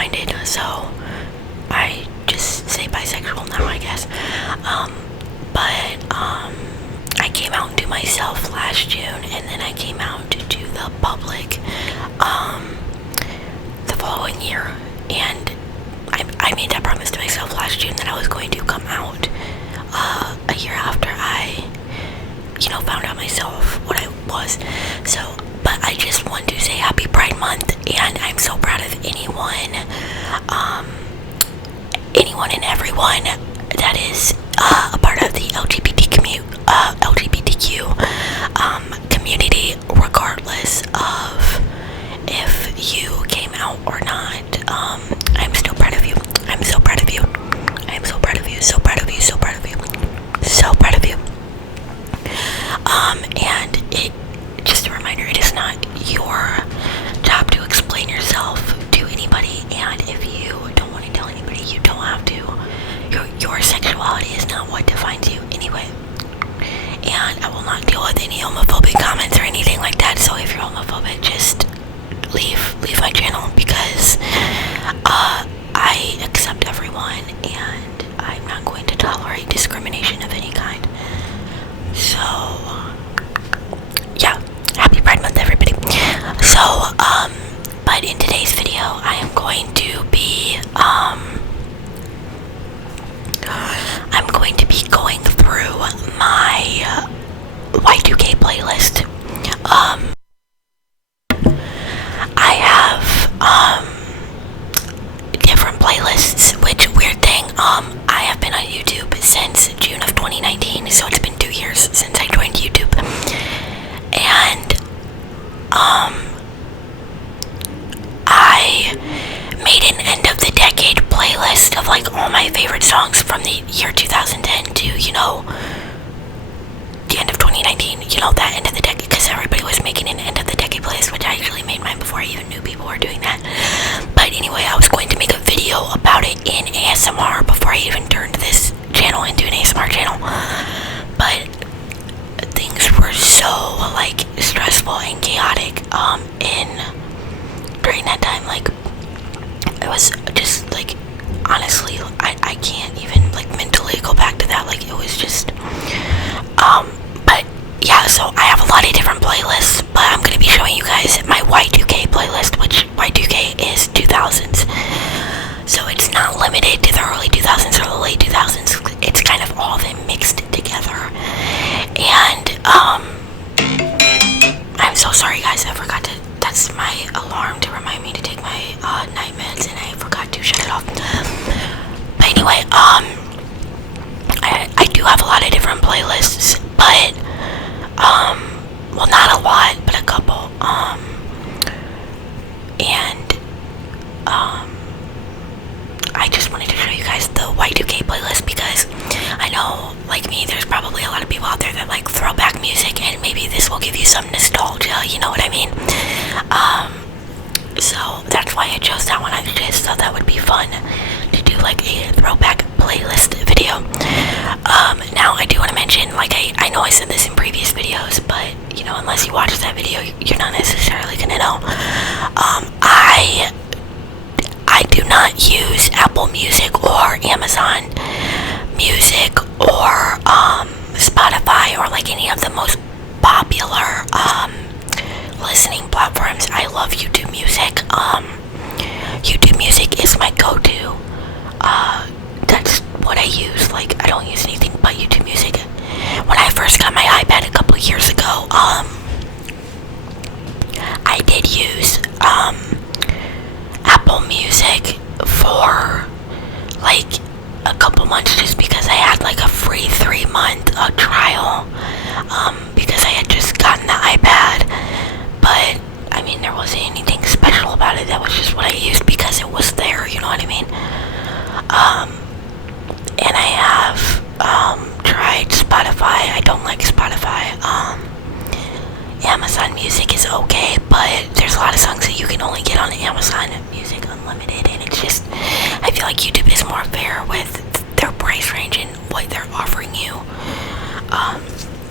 open-minded, so I just say bisexual now, I guess. But I came out to myself last June, and then I came out to the public the following year. And I made that promise to myself last June that I was going to come out a year after I, found out myself what I was. So, but I just want to say Happy Pride Month, and I'm so proud of anyone and everyone that is a part of the LGBTQ community, regardless of if you came out or not. I'm still proud of you. I'm so proud of you. I'm so proud of you. So proud of you. So proud of you. So proud of you. And it just a reminder, it is not your job to explain yourself to anybody, and if you don't want to tell anybody, you don't have to. Your sexuality is not what defines you anyway. And I will not deal with any homophobic comments or anything like that, so if you're homophobic, just leave my channel, because I accept everyone and I'm not going to tolerate discrimination of any kind. So yeah, Happy Pride Month, everybody. So but in today's video I am going to be going through my Y2K playlist. I have different playlists, which weird thing, I have been on YouTube since June of 2019, so it's been 2 years since I joined YouTube. And I made an end of the decade playlist of like all my favorite songs from the year 2010 to, the end of 2019, that end of the decade, because everybody was making an end of the decade playlist, which I actually made mine before I even knew people were doing that. But anyway, I was going to make a video about it in ASMR before I even turned this channel into an ASMR channel. But things were so like stressful and chaotic during that time. Like, it was just like, honestly, I can't even like mentally go back to that. Like, it was just but yeah, so I have a lot of different playlists, but I'm going to be showing you guys my Y2K playlist, which Y2K is 2000s. So it's not limited to the early 2000s or the late 2000s. It's kind of all of them mixed together. And I'm so sorry guys, I forgot to, that's my alarm to remind me to take my night meds, and I forgot to shut it off. But anyway, I do have a lot of different playlists, but well, not a lot, but a couple. And I just wanted to show you guys the Y2K playlist, because I know, like me, there's probably a lot of people out there that like throwback music, and maybe this will give you some nostalgia, you know what I mean? So that's why I chose that one. I just thought that would be fun to do like a throwback playlist video. Now I do want to mention, like I know I said this in previous videos, but unless you watch that video, you're not necessarily gonna know. I do not use Apple Music or Amazon Music or Spotify or like any of the most popular listening platforms. I love YouTube Music. YouTube Music is my go-to. That's what I use. Like, I don't use anything but YouTube Music. When I first got my iPad a couple years ago, I did use Apple Music for like a couple months, just because I had like a free 3-month trial, because I had just gotten the iPad. But I mean, there wasn't anything special about it. That was just what I used because it was there, you know what I mean? And I have tried Spotify. I don't like Spotify. Amazon Music is okay, but there's a lot of songs that you can only get on Amazon Music Unlimited, and it's just, I feel like YouTube is more fair with their price range and what they're offering you.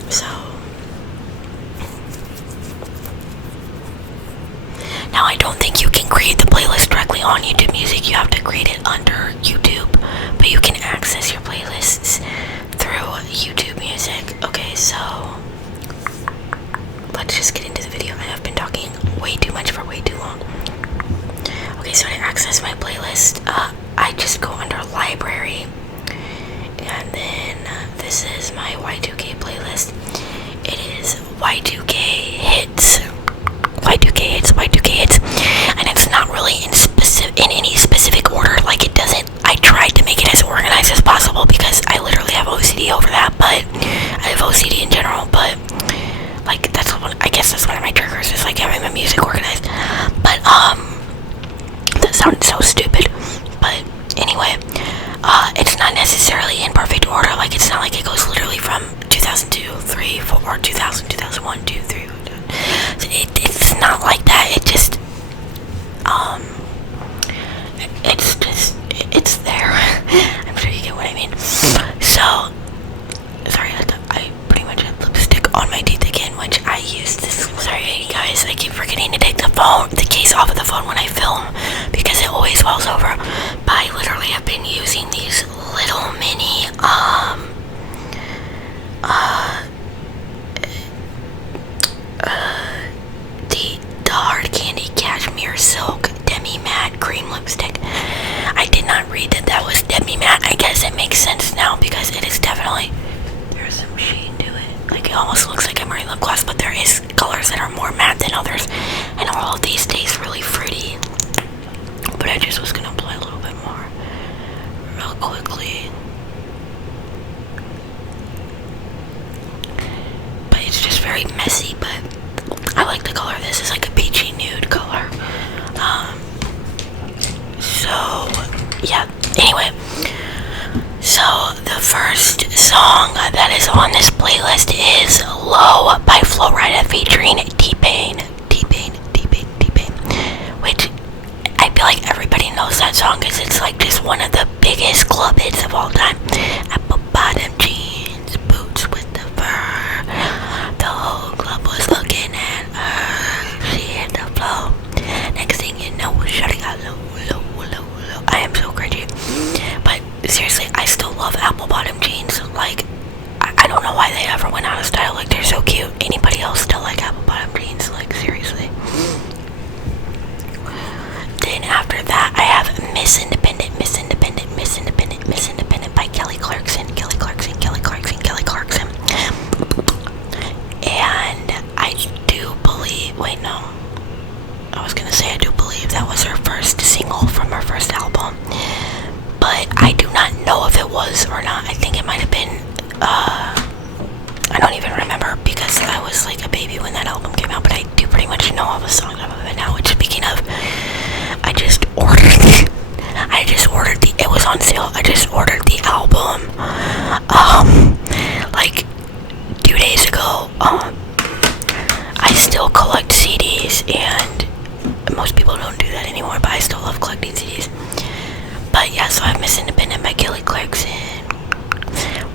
So now I don't think you can create the playlist directly on YouTube Music, you have to create it under YouTube, but you can access your playlists through YouTube Music. Okay, so let's just get into the video. I have been talking way too much for way too long. Okay, so to access my playlist, I just go under library, and then this is my Y2K playlist. It is Y2K hits, and it's not really in any specific order. Like, it doesn't. I tried to make it as organized as possible because I literally have OCD over that, but I have OCD in general. But like, I guess that's one of my triggers, is like having my music organized. But that sounds so stupid. But anyway, it's not necessarily in perfect order. Like, it's not like it goes literally from 2002, 3, 4, or 2000, 2001, 2, 3. It's not like that. It just, it's there. I'm sure you get what I mean. So, sorry, I pretty much had lipstick on my teeth again, which I used this. Sorry, guys, I keep forgetting to take the case off of the phone when I film because it always falls over. But I literally have been using these little mini, the hard candy cashmere silk demi matte cream lipstick. I did not read that was demi matte. I guess it makes sense now because it is definitely, there's some sheen to it. Like, it almost looks like I'm wearing lip gloss, but there is colors that are more matte than others, and all of these taste really fruity. But I just was gonna apply a little bit more real quickly. But it's just very messy, but I like the color. This is like a peachy nude color. So yeah, anyway, so the first song that is on this playlist is Low by Flo Rida featuring T-Pain, which I feel like everybody knows that song because it's like just one of the biggest club hits of all time. Apple bottom jeans, boots with the fur, the whole club was looking at her, she hit the flow, next thing you know, shawty got low. I am so cringy, but seriously, I still love apple bottom jeans. Like, I don't know why they ever went out of style. Like, they're so cute. Anybody else still like apple bottom jeans? Like, seriously. Then after that, I have Miss Independent by Kelly Clarkson. And I do believe, wait, no. I was gonna say I do believe that was her first single from her first album. But I do not know if it was or not. I think it might have been, I don't even remember because I was like a baby when that album came out, but I do pretty much know all the songs of it now, which, speaking of, I just ordered the, it was on sale, I just ordered the album, like 2 days ago. I still collect CDs, and most people don't do that anymore, but I still love collecting CDs. But yeah, so I have Miss Independent by Kelly Clarkson.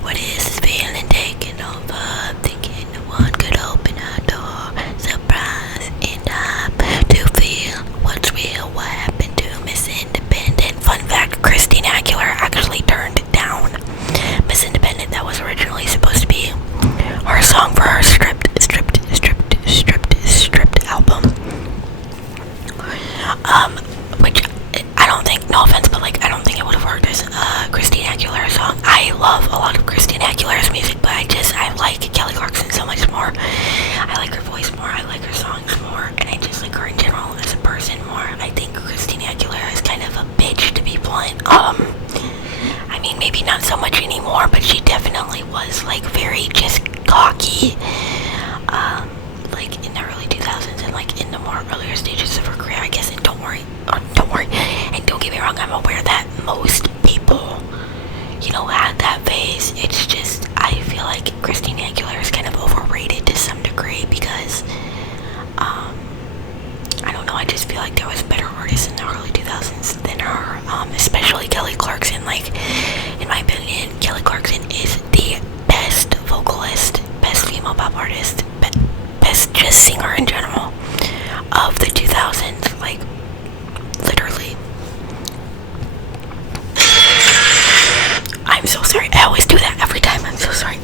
What is this feeling taking over? Thinking no one could open a door. Surprise enough to feel what's real. What happened to Miss Independent? Fun fact, Christina Aguilera actually turned down Miss Independent. That was originally supposed to be her song for her stripped album. Which I don't think, no offense, but like, I don't think it would have worked as Christina Aguilera's song. I love a lot of Christina Aguilera's music, but I like Kelly Clarkson so much more. I like her voice more, I like her songs more, and I just like her in general as a person more. I think Christina Aguilera is kind of a bitch, to be blunt. I mean, maybe not so much anymore, but she definitely was like very just cocky, like in the early 2000s and like in the more earlier stages of her career, I guess. And don't worry, and don't get me wrong, I'm aware that most people, you know, had that phase. It's just, I feel like Christina Aguilera is kind of overrated to some degree because, I don't know, I just feel like there was better artists in the early 2000s than her, especially Kelly Clarkson. Like, in my opinion, Kelly Clarkson is the best vocalist, best female pop artist, best just singer in general of the 2000s, like, literally. so sorry. I always do that every time. I'm so sorry.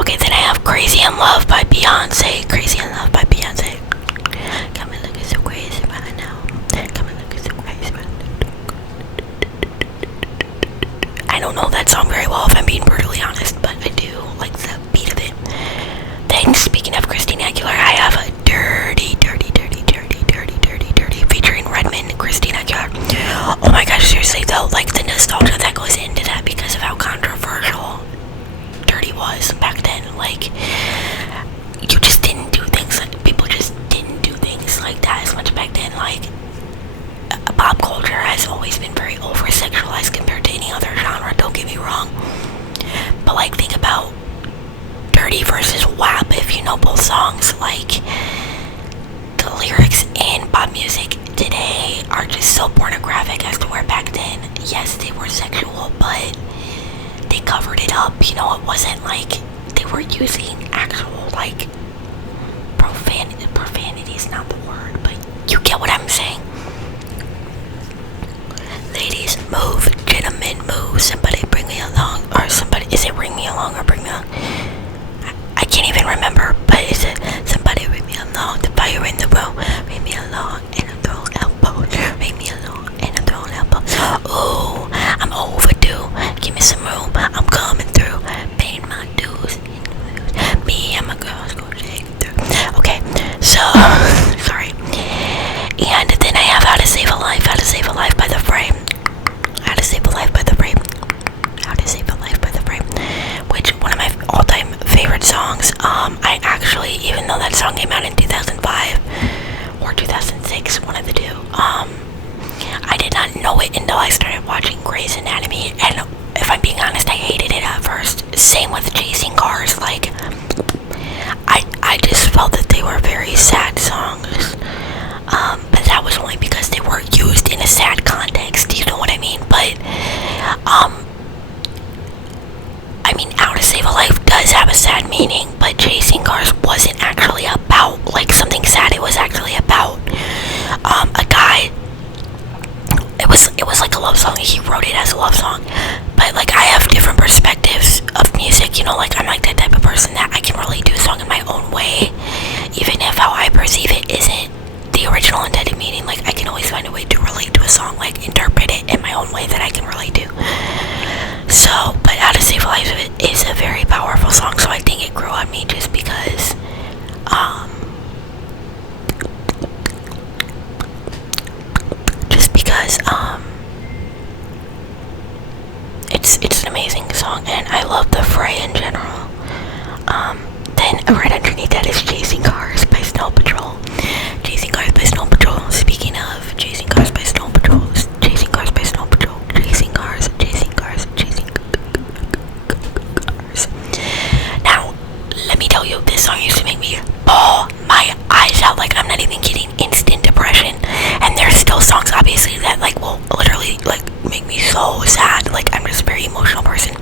Okay, then I have Crazy in Love by Beyonce. Crazy in Love by Beyonce. Come and look at so crazy right now. Come and look at so crazy right now. I don't know that song very well if I'm being brutally honest, but I do like the beat of it. Then speaking of Christina Aguilera, I have a Dirty featuring Redman, Christina Aguilera. Oh my gosh, seriously though, like the nostalgia that goes into that because of how controversial Dirty was back then. Like, you just didn't do things like, people just didn't do things like that as much back then. Like, pop culture has always been very over-sexualized compared to any other genre, don't get me wrong. But like, think about Dirty versus WAP, if you know both songs. Like, the lyrics in pop music today are just so pornographic as to where back then, yes, they were sexual, but they covered it up. You know, it wasn't like they were using actual, like, profanity is not the word, but you get what I'm saying. Ladies, move. Gentlemen, move. Somebody bring me along. Or somebody, is it bring me along or bring me along? I can't even remember, but is it somebody bring me along? The fire in the room. Bring me along and I'm throwing elbows. Bring me along and I'm throwing elbows. Ooh, I'm overdue. Give me some room. I'm coming through. Paying my dues. Me and my girls go shake through. Okay, so sorry. And then I have How to Save a Life. How to Save a Life by The Frame. How to Save a Life by The Frame. How to Save a Life by The Frame. Which, one of my all-time favorite songs. I actually, even though that song came out in 2005 or 2006, one of the two, I did not know it until I started watching Grey's Anatomy, and if I'm being honest, I hated it at first. Same with Chasing Cars. Like, I just felt that they were very sad songs, but that was only because they were used in a sad context, you know what I mean? But I mean, How to Save a Life does have a sad meaning, but Chasing Cars wasn't actually about, like, something sad. It was actually about, a guy. It was like a love song. He wrote it as a love song. But, like, I have different perspectives of music, you know, like, I'm like that type of person that I can relate to a song in my own way, even if how I perceive it isn't the original intended meaning. Like, I can always find a way to relate to a song, like, interpret it in my own way that I can relate to. So, but How to Save a Life is a very powerful song, so I think it grew on me just because, it's an amazing song, and I love The Fray in general. Then right underneath that is Chasing Cars by Snow Patrol. Chasing Cars by Snow Patrol. Speaking of Chasing Cars by Snow Patrol, Chasing Cars by Snow Patrol, Chasing Cars, Chasing Cars, Chasing Cars. Now, let me tell you, this song used to make me bawl my eyes out. Like, I'm not even kidding, instant depression. And there's still songs, obviously, that, like, will literally, like, make me so sad. Like, I'm just a very emotional person.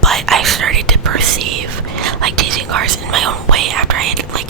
But I started to perceive, like, Chasing Cars in my own way after I had, like,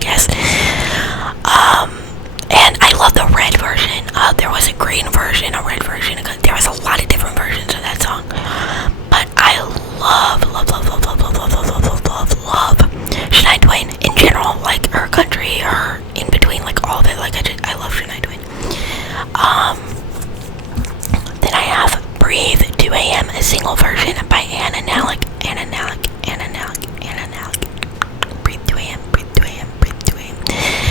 guess. And I love the red version. There was a green version, a red version. There was a lot of different versions of that song. But I love Shania Twain in general, like her country, her in between, like all of it. Like I love Shania Twain. Then I have Breathe 2 AM, a single version by Anna Nalick. Breathe 2 AM, Breathe 2 AM, Breathe 2 AM.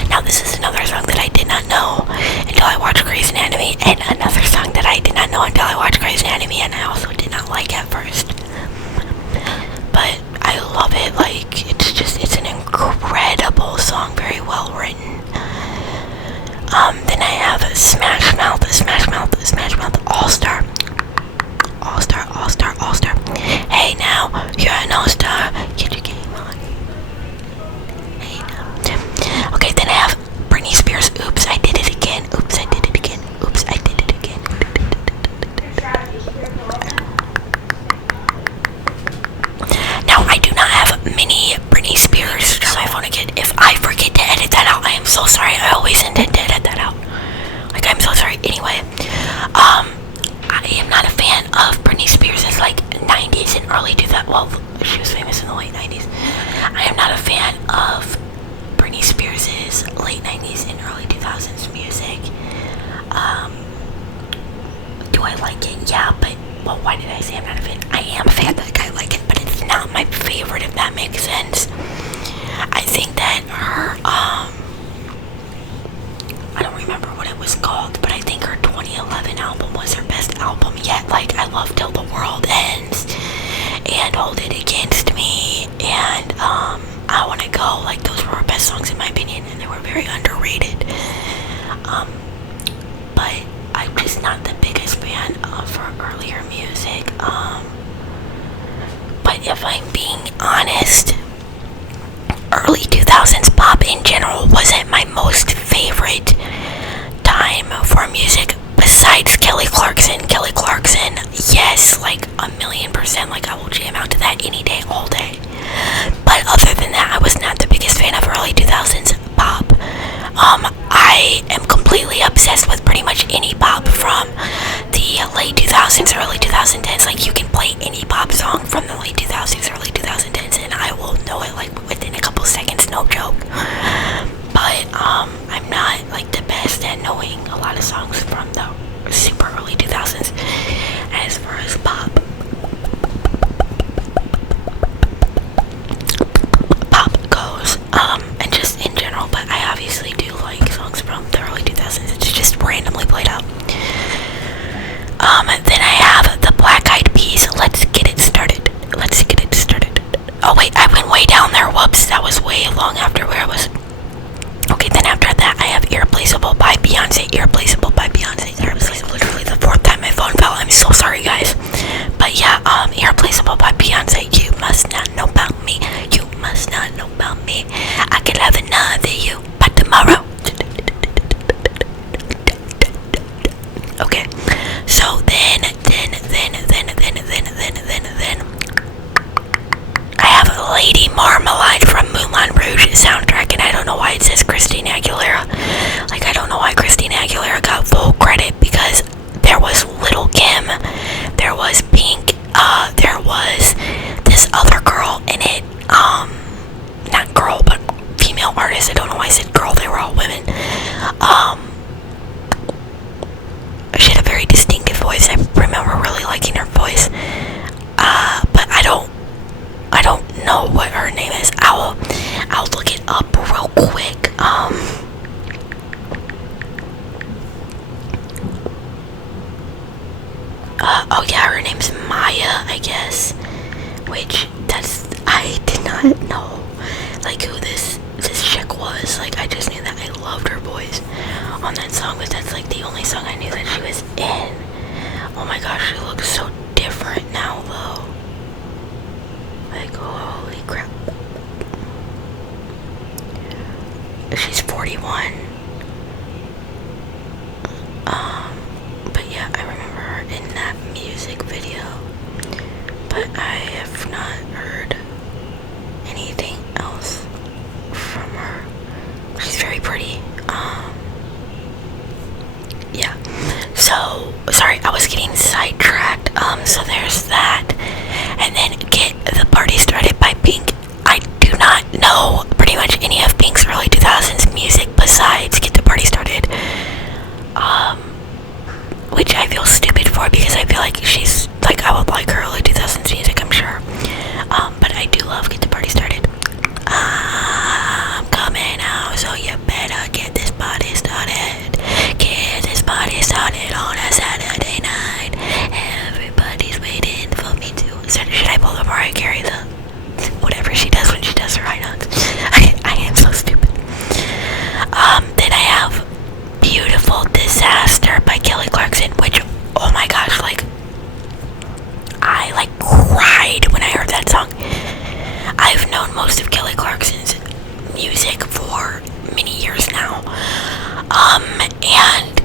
Now this is another song that I did not know until I watched Grey's Anatomy, and another song that I did not know until I watched Grey's Anatomy, and I also did not like at first. But I love it. Like it's an incredible song, very well written. Then I have Smash Mouth, All-Star. Hey now, you're an all-star. Get your game on. Hey now. Okay, then I have Britney Spears, Oops, I Did It Again. Oops, I Did It Again. Oops, I Did It Again. Now, I do not have many Britney Spears on my phone again. If I forget to edit that out, I am so sorry. I always intend to edit that out. Like, I'm so sorry. Anyway, I am not a fan of Britney Spears' like 90s and early 2000s. Well, she was famous in the late 90s. I am not a fan of Britney Spears' late 90s and early 2000s music. Do I like it? Yeah, but well, why did I say I'm not a fan? I am a fan. Like, I like it, but it's not my favorite, if that makes sense. I think that her I don't remember what it was called, but I think her 2011 album was her best album yet. Like, I love Till the World Ends and Hold It Against Me and I Wanna Go. Like, those were her best songs in my opinion, and they were very underrated. But I'm just not the biggest fan of her earlier music. But if I'm being honest, early 2000s pop in general wasn't my most favorite time for music besides Kelly Clarkson. Kelly Clarkson, yes, like 1,000,000%, like I will jam out to that any day, all day. But other than that, I was not the biggest fan of early 2000s pop. I am completely obsessed with pretty much any pop from the late 2000s, early 2010s. Like, you can play any pop song from the late 2000s, early 2010s, and I will know it like within a couple seconds, no joke. But I'm not like the best at knowing a lot of songs from the super early 2000s as far as pop goes, and just in general. But I obviously do like songs from the early 2000s. It's just randomly played out. Then I have the Black Eyed Peas, Let's Get It Started. Oh wait, I went way down there. Whoops, that was way long after where I was. Okay, then after that I have Irreplaceable by Beyonce. Literally the fourth time my phone fell. I'm so sorry, guys. But yeah, Irreplaceable by Beyonce. You must not know about me. You must not know about me. I could have another you by tomorrow. Okay, so then I have Lady Marmalade from Moulin Rouge soundtrack, and I don't know why it says Christina Aguilera. Like, I don't know why Christina Aguilera got full credit, because there was Little Kim, there was Pink, there was this other girl in it, not girl, but female artist. I don't know why I said girl, they were all women. She had a very distinctive voice. I remember really liking her voice. But I don't know what her name is. I'll look it up real quick. Oh yeah, her name's Maya, I guess. Which I did not know like who this chick was. Like, I just knew that I loved her voice on that song, but that's like the only song I knew that she was in. Oh my gosh, she looks so different now though. Like, holy crap. She's 41. But yeah, I remember her in that music video. But I have not heard anything else from her pretty. Yeah. So, sorry, I was getting sidetracked. So there's that. And then Get the Party Started by Pink. I do not know pretty much any of Pink's early 2000s music besides Get the Party Started. Which I feel stupid for because I feel like she's, like, I would like her early 2000s music, I'm sure. But I do love Get the Party Started. I'm coming out, so you better get this party started. Get this party started on a Saturday night. Everybody's waiting for me to. So should I pull the Mariah Carey, the whatever she does when she does her high notes? I am so stupid. Then I have Beautiful Disaster by Kelly Clarkson, which, oh my gosh, like, I, like, cried when I heard that song. I've known most of Kelly Clarkson's music for many years now, and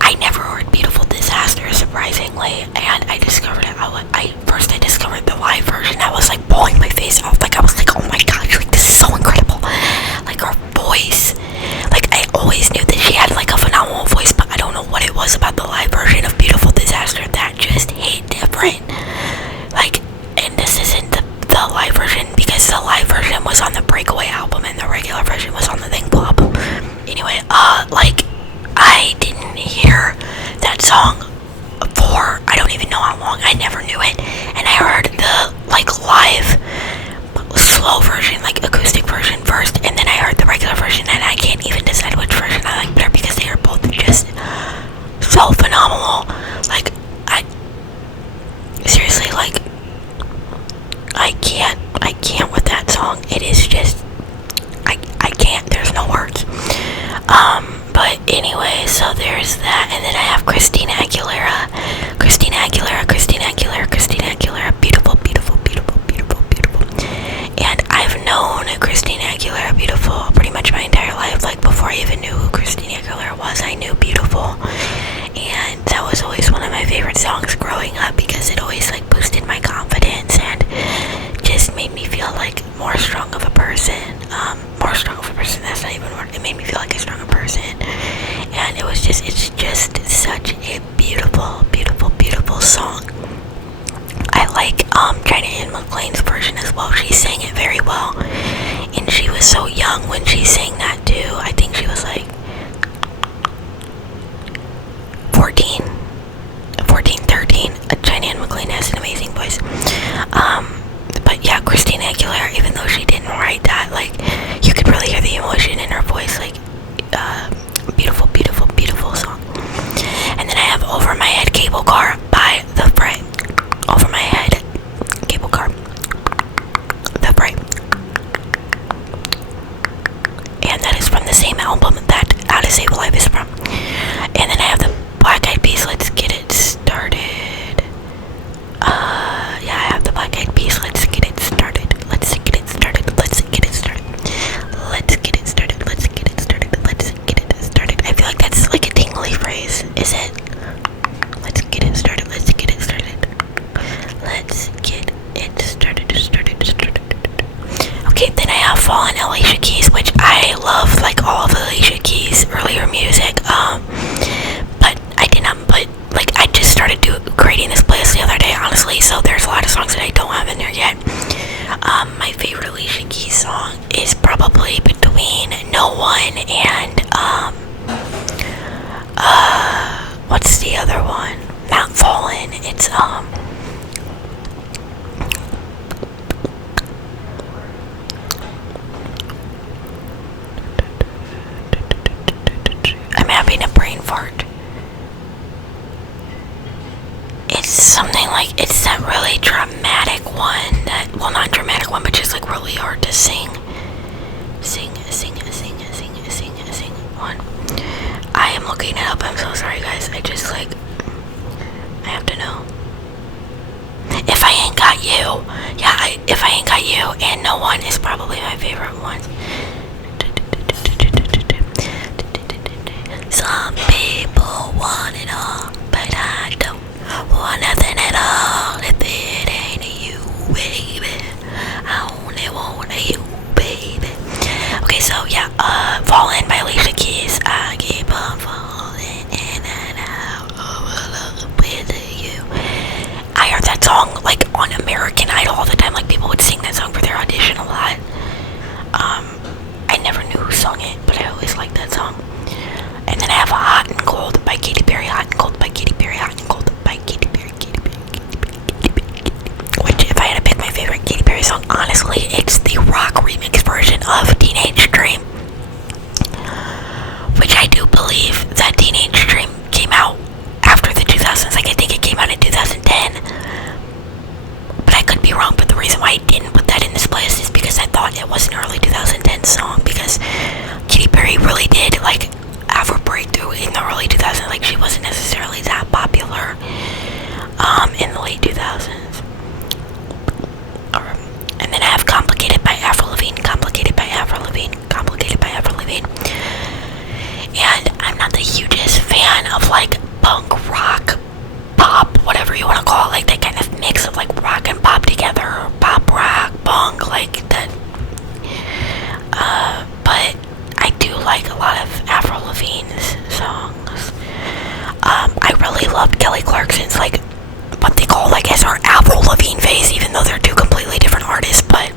I never heard Beautiful Disaster, surprisingly, and I discovered it. I discovered the live version. I was, like, bawling my face off. Like, I was like, oh my gosh, like, this is so incredible. Like, her voice, like, I always knew that she had, like, a phenomenal voice, but I don't know what it was about the live version of Beautiful Disaster that just hit different. Like, and this isn't the live version, because the live version was on the Breakaway album and the regular version was on the Thankful album. Anyway, like, I didn't hear that song for, I don't even know how long. I never knew it, and I heard the, like, live slow version, like, acoustic version first, and then I heard the regular version, and I can't even decide which version I like better because they are both just so phenomenal. Like, seriously, like, I can't with that song. It is just, I can't, there's no words. But anyway, so there's that, and then I have Christina Aguilera, beautiful, beautiful, beautiful, beautiful, beautiful. And I've known Christina Aguilera Beautiful pretty much my entire life. Like, before I even knew who Christina Aguilera was, I knew Beautiful. And that was always one of my favorite songs growing up because it always, like, boosted my confidence and just made me feel like more strong of a person. That's not even a word. It made me feel like a stronger person. And it's just such a beautiful, beautiful, beautiful song. I like China Anne McClain's version as well. She sang it very well. And she was so young when she sang that too. I think she was like 14, 13. China Anne McClain has an amazing voice. But yeah, Christina Aguilera, even though she didn't write that, like, you could really hear the emotion in her voice. Like, beautiful, beautiful, beautiful song. And then I have Over My Head Cable Car by The Fray. Over My Head Cable Car, The Fray. And that is from the same album that How to Save a Life is from. And then I have the Black Eyed Peas, Let's Get It Started. Yeah, I have the Black Eyed Peas, Let's Get It Started. Let's get it started. Let's get it started. Let's get it started. Let's get it started. Let's get it started. I feel like that's like a tingly phrase. Is it? Let's get it started. Let's get it started. Let's get it started. Okay, then I have Fallen Alicia Keys, which I love, like, all of Alicia Keys' earlier music. But I did not put, like, I just started creating this playlist the other day, honestly, so there's a lot of songs that I don't have in there yet. My favorite Alicia Keys song is probably between No One and, what's the other one? Not Fallen, it's, I'm having a brain fart. It's something like, it's that really dramatic one that, well, not dramatic one, but just, like, really hard to sing one. I am looking it up, I'm so sorry guys, I just, like, I have to know. If I Ain't Got You, yeah, If I Ain't Got You and No One is probably my favorite one. Some people want it all, but I don't want nothing at all. If it ain't you, baby, I only want you, baby. Okay, so yeah, Fallen by Alicia Keys. I keep on falling in and out with you. I heard that song like on American Idol all the time. Like people would sing that song for their audition a lot. I never knew who sung it, but I always liked that song. And then I have Hot and Cold by Katy Perry. Hot and Cold by Katy Perry. Hot and Cold by Katy Perry. Katy Perry. Katy Perry. Katy Perry. Which, if I had to pick my favorite Katy Perry song, honestly, it's the rock remix version of Teenage Dream. Which I do believe that Teenage Dream came out after the 2000s. Like, I think it came out in 2010. But I could be wrong, but the reason why I didn't put that in this playlist is because I thought it was an early 2010 song. Because Katy Perry really did, like, have a breakthrough in the early 2000s. Like, she wasn't necessarily that popular in the late 2000s. And then I have Complicated by Avril Lavigne. Complicated by Avril Lavigne. Complicated by Avril Lavigne. And I'm not the hugest fan of like punk, rock, pop, whatever you want to call it, like that kind of mix of like rock and pop together, or pop, rock, punk, like that. But I do like a lot of Avril Lavigne's songs. I really loved Kelly Clarkson's like what they call, I guess, our Avril Lavigne phase, even though they're two completely different artists. But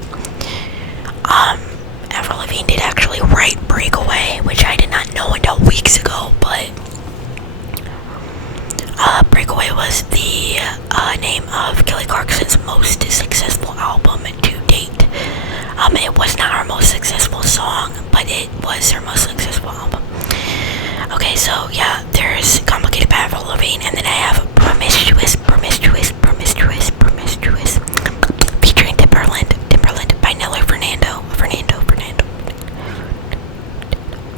Avril Lavigne did actually write Breakaway, which I did not know until weeks ago, but Breakaway was the name of Kelly Clarkson's most successful album to date. It was not her most successful song, but it was her most successful album. Okay, so yeah, there's Complicated by Avril Lavigne, and then I have Promiscuous, featuring Timberland by Nelly Fernando,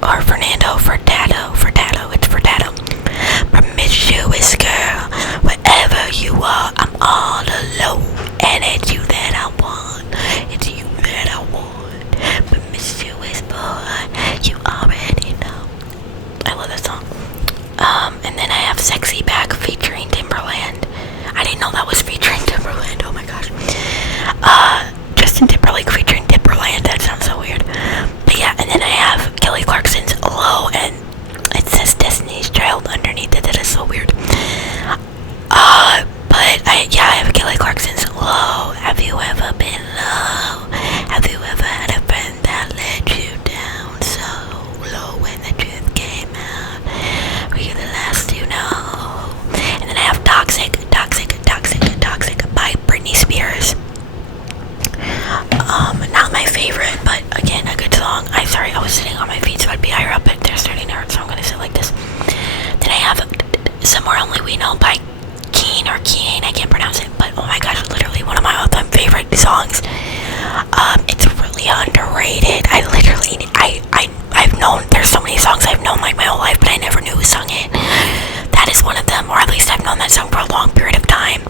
or Fernando Furtado, it's Furtado. Promiscuous girl, wherever you are, I'm all alone, and it's you that I want, it's you that I want. Promiscuous boy, you already know. I love that song. And then I have Sexy Back featuring Timberland. I didn't know that was featuring Timberland, oh my gosh. Justin Timberlake featuring Timberland, that sounds so weird. But yeah, and then I have Kelly Clarkson's Low, and it says Destiny's Child underneath it. That is so weird. But I have Kelly Clarkson's Low. Have you ever been low? Have you ever had a friend that let you down so low when the truth came out? Were you the last to know? And then I have Toxic by Britney Spears. Not my favorite, but again, a good song. I'm sorry, I was sitting on my feet, so I'd be higher up, but they're starting to hurt, so I'm gonna sit like this. Then I have Somewhere Only We Know by Keen, I can't pronounce it, but oh my gosh, literally one of my all-time favorite songs. It's really underrated. I've known, there's so many songs I've known like my whole life, but I never knew who sung it. That is one of them, or at least I've known that song for a long period of time.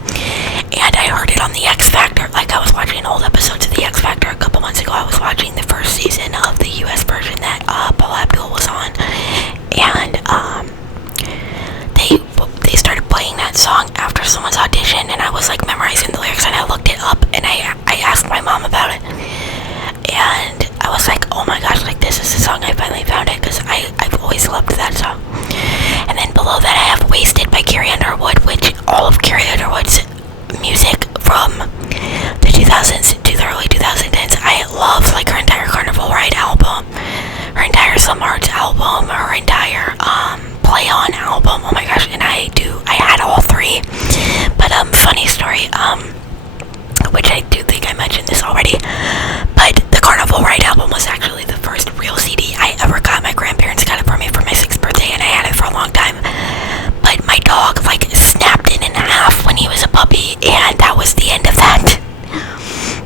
And I heard it on the X Factor. Like, I was watching old episodes of the X Factor a couple months ago. I was watching the first season of the US version that Paul Abdul was on, and they started playing that song after someone's audition, and I was like memorizing the lyrics, and I looked it up, and I asked my mom about it, and I was like, oh my gosh, like this is the song. I finally found it, because I've always loved that song. And then below that I have Wasted by Carrie Underwood, which all of Carrie Underwood's music from the 2000s to the early 2010s, I love, like her entire Carnival Ride album, her entire Some Arts album, her entire Play On album. Oh my gosh, and I had all three. But funny story, which I do think I mentioned this already, but the Carnival Ride album was actually the first real CD I ever got. My grandparents got it for me for my 6th birthday, and I had it for a long time. But my dog like snapped it in half when he was a puppy, and that was the end of that.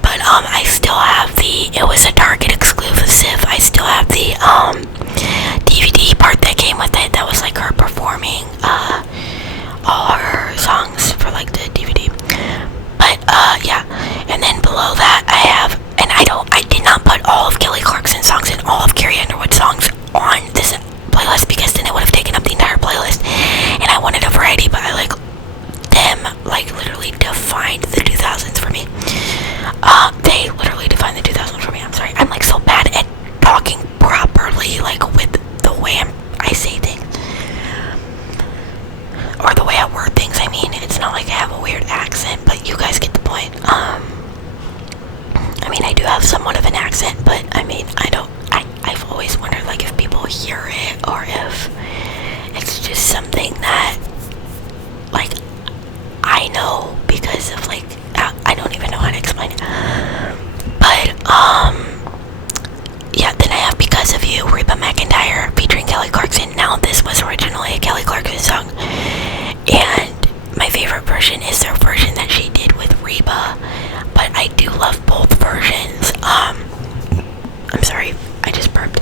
But I still have it was a Target exclusive. I still have the DVD hear it or if it's just something that, like, I know because of, like, I don't even know how to explain it. But, yeah, then I have Because of You, Reba McEntire featuring Kelly Clarkson. Now, this was originally a Kelly Clarkson song, and my favorite version is their version that she did with Reba, but I do love both versions. I'm sorry, I just burped.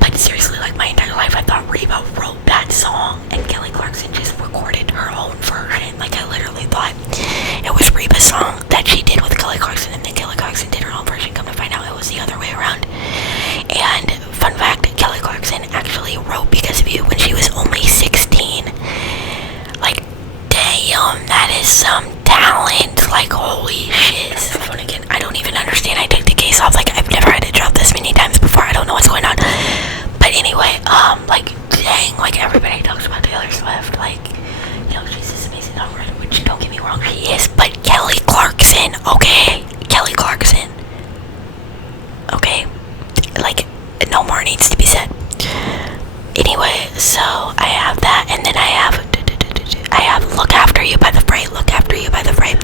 But seriously, like, my entire life I thought Reba wrote that song and Kelly Clarkson just recorded her own version. Like, I literally thought it was Reba's song that she did with Kelly Clarkson, and then Kelly Clarkson did her own version. Come to find out, it was the other way around. And fun fact, Kelly Clarkson actually wrote Because of You when she was only 16. Like, damn, that is some talent. Like, holy shit. This is fun again. I don't even understand. I took the case off. Like, I've never had to drop this many times before. I don't know what's going on. But anyway, like, dang, like, everybody talks about Taylor Swift. Like, you know, she's this amazing songwriter, which, don't get me wrong, she is. But Kelly Clarkson, okay? Kelly Clarkson. Okay? Like, no more needs to be said. Anyway, so I have that, and then I have Look After You by The Fray. Look After You by The Fray.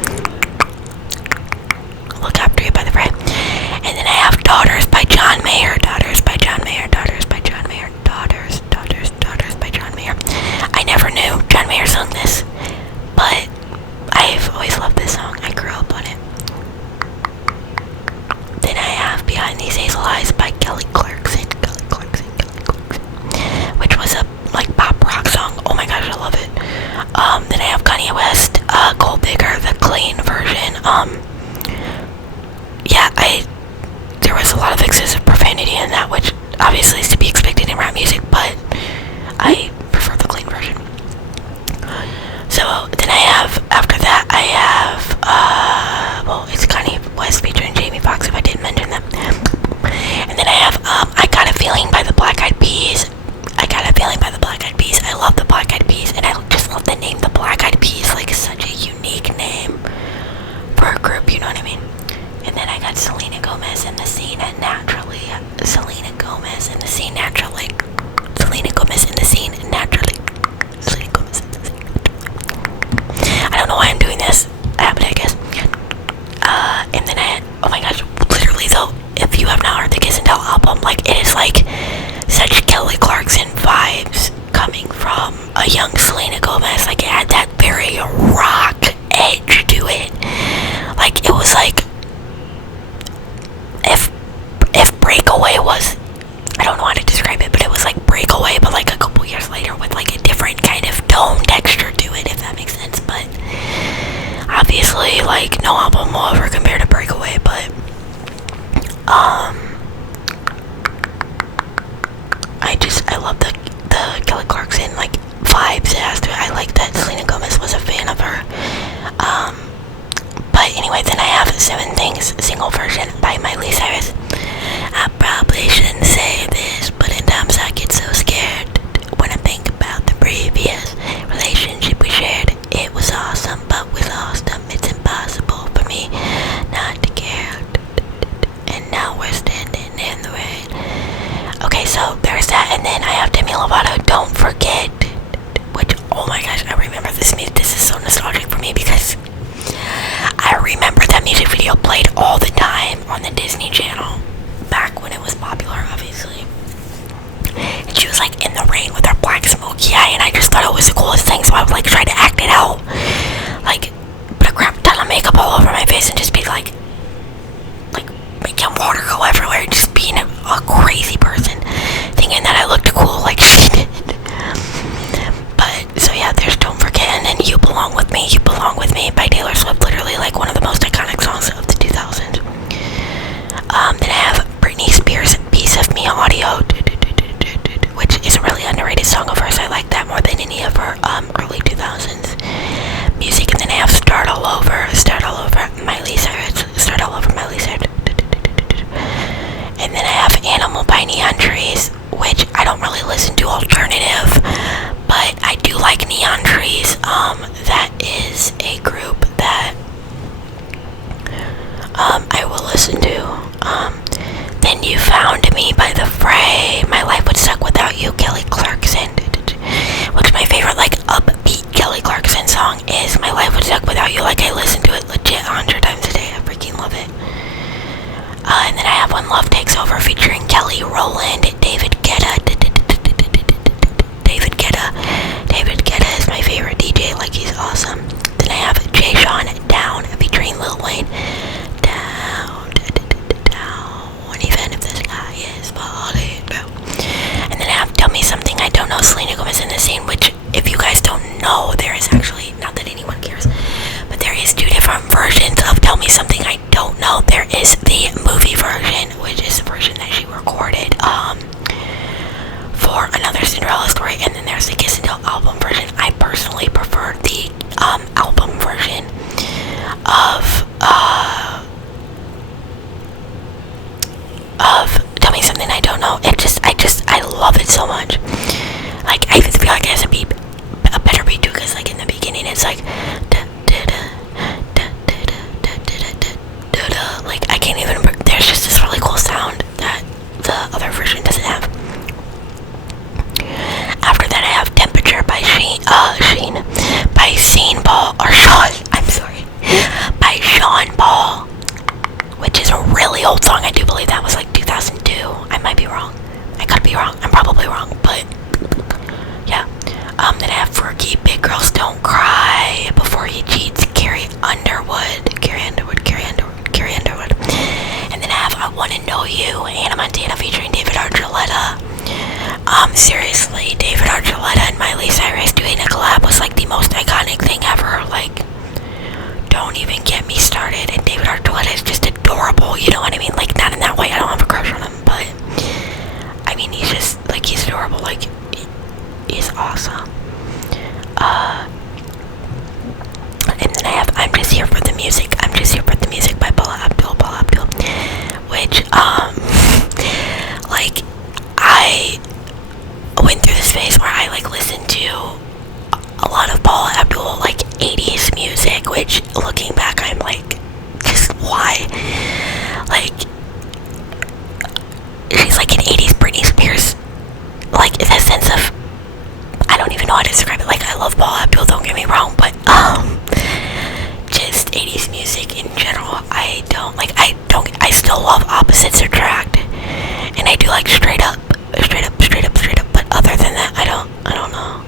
Look After You by The Fray. And then I have Daughters by John Mayer. Daughters by John Mayer. Daughters by John Mayer. Daughters by John Mayer. I never knew John Mayer sung this, but I've always loved this song. I grew up on it. Then I have Behind These Hazel Eyes by Kelly Clarkson. Which was a, like, pop rock song. Oh my gosh, I love it. Then I have Kanye West, Gold Digger, the clean version. Yeah, there was a lot of excessive profanity in that, which obviously is to be expected in rap music, but I prefer the clean version. So then I have, after that, I have, well, it's Kanye West featuring Jamie Foxx, if I didn't mention them. And then I have, I Got a Feeling by the Black Eyed Peas. I Got a Feeling by the Black Eyed Peas. I love the Black Eyed Peas, and I just love the name, the Black Eyed Peas. Like, such a unique name for a group, you know what I mean? And then I got Selena Gomez and The Scene Naturally. Selena Gomez and The Scene Naturally. Selena Gomez and The Scene Naturally. Selena Gomez and The Scene Naturally. I don't know why I'm doing this. I have it, I guess. And then oh my gosh, literally though, if you have not heard the Kiss and Tell album, like, it is like such Kelly Clarkson vibes coming from a young Selena Gomez. Like, it had that very rock edge to it. Like, it was like if Breakaway was, I don't know how to describe it, but it was like Breakaway, but like a couple years later with like a different kind of dome texture to it, if that makes sense. But obviously, like, no album will ever compare to Breakaway, but I love the Kelly Clarkson, like, vibes it has to it. I like that Selena Gomez was a fan of her. But anyway, then I have Seven Things single version by Miley Cyrus. I probably shouldn't say this, but at times I get so scared when I think about the previous relationship we shared. It was awesome, but we lost them. It's impossible for me not to care. And now we're standing in the rain. Okay, so there's that, and then I have Demi Lovato, Don't Forget, which, oh my gosh, I remember this music. This is so nostalgic for me because I remember that music video played all the time on the Disney Channel back when it was popular, obviously. And she was like in the rain with her black smoky eye, and I just thought it was the coolest thing, so I would like try to act it out, like put a crap ton of makeup all over my face and just be like making water go everywhere, just being a crazy person, thinking that I looked cool like she did. But so yeah, there's Don't Forget, and then You Belong With Me by Taylor Swift, literally like one of the most iconic songs of the 2000s. Then I have Britney Spears' Piece of Me audio, which is a really underrated song of hers. I like that more than any of her early 2000s music. And then I have Start All Over, Miley Cyrus. And then I have Animal by Neon Trees, which I don't really listen to alternative, but I do like Neon Trees. That is a group that I will listen to. Then You Found Me by The Fray, My Life Would Suck Without You another Cinderella story, and then there's the Kiss and Tell album version. I personally prefer the album version of Tell Me Something I Don't Know. I love it so much. Like, I even feel like it has a better beat too, because like in the beginning it's like like I can't even, there's just this really cool sound that the other version doesn't have. After that I have Temperature by Sean Paul, by Sean Paul, which is a really old song. I do believe that was like 2002. I might be wrong. I could be wrong. I'm probably wrong, but yeah. Then I have Fergie, Big Girls Don't Cry, Before He Cheats, Carrie Underwood. And then I have I Wanna Know You, Hannah Montana featuring David Archuleta. Seriously, David Archuleta and Miley Cyrus doing a collab was like the most iconic thing ever. Like, don't even get me started. And David Archuleta is just adorable, you know what I mean? Like, not in that way, I don't have a crush on him, but I mean, he's just, like, he's adorable, like, he's awesome. And then I have I'm Just Here for the Music by Paula Abdul, which, like, I went through this phase where I, like, listened to a lot of Paula Abdul, like, 80s music, which, looking back, I'm like, just why? Like, she's like an 80s Britney Spears, like, in the sense of, I don't even know how to describe it. Like, I love Paula Abdul, don't get me wrong, but, just 80s music in general, I still love Opposites Attract, and I do like straight up, but other than that, I don't know.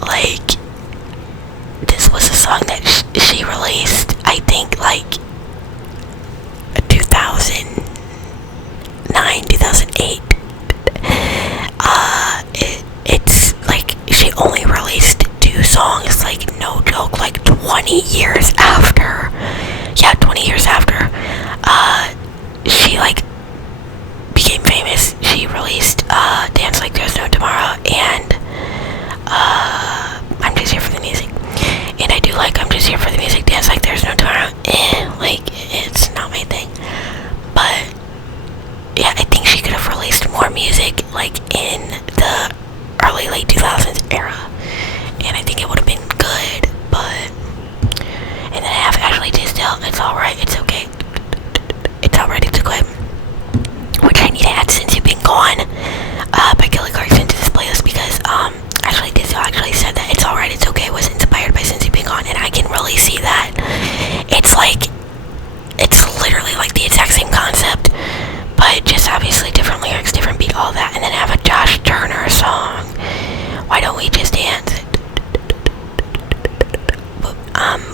Like, this was a song that she released, I think, like, 2009, 2008. It's like, she only released 2 songs, like, no joke, like, 20 years after, she, like, became famous. She released, Dance Like There's No Tomorrow, and, I'm Just Here for the Music. And I do like I'm Just Here for the Music, Dance Like There's No Tomorrow. Like, it's not my thing. But, yeah, I think she could have released more music, like, in the early, late 2000s era. And I think it would have been good, but... And then I have Ashley Tisdale, It's Alright, It's Okay. It's Alright, It's Okay. Which I need to add Since You've Been Gone, by Kelly Clarkson to this playlist, because, Ashley Tisdale actually said that It's Alright, It's Okay was inspired by Since You've Been Gone, and I can really see that. It's like, it's literally like the exact same concept, but just obviously different lyrics, different beat, all that. And then I have a Josh Turner song, Why Don't We Just Dance?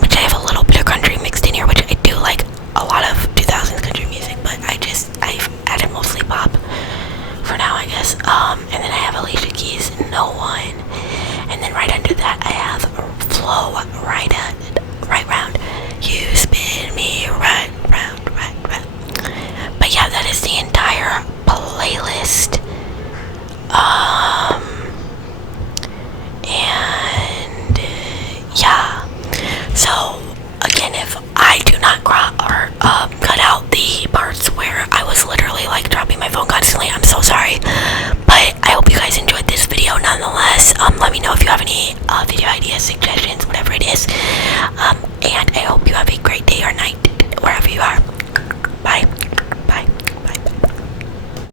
Which I have a little bit of country mixed in here, which I do like a lot of 2000s country music, but I've added mostly pop for now, I guess. And then I have Alicia Keys, No One. And then right under that I have Flow, Right Round. You spin me right round. But yeah, that is the entire playlist. And yeah. So again, if I do not cut out the parts where I was literally like dropping my phone constantly, I'm so sorry. But I hope you guys enjoyed this video nonetheless. Let me know if you have any video ideas, suggestions, whatever it is. And I hope you have a great day or night.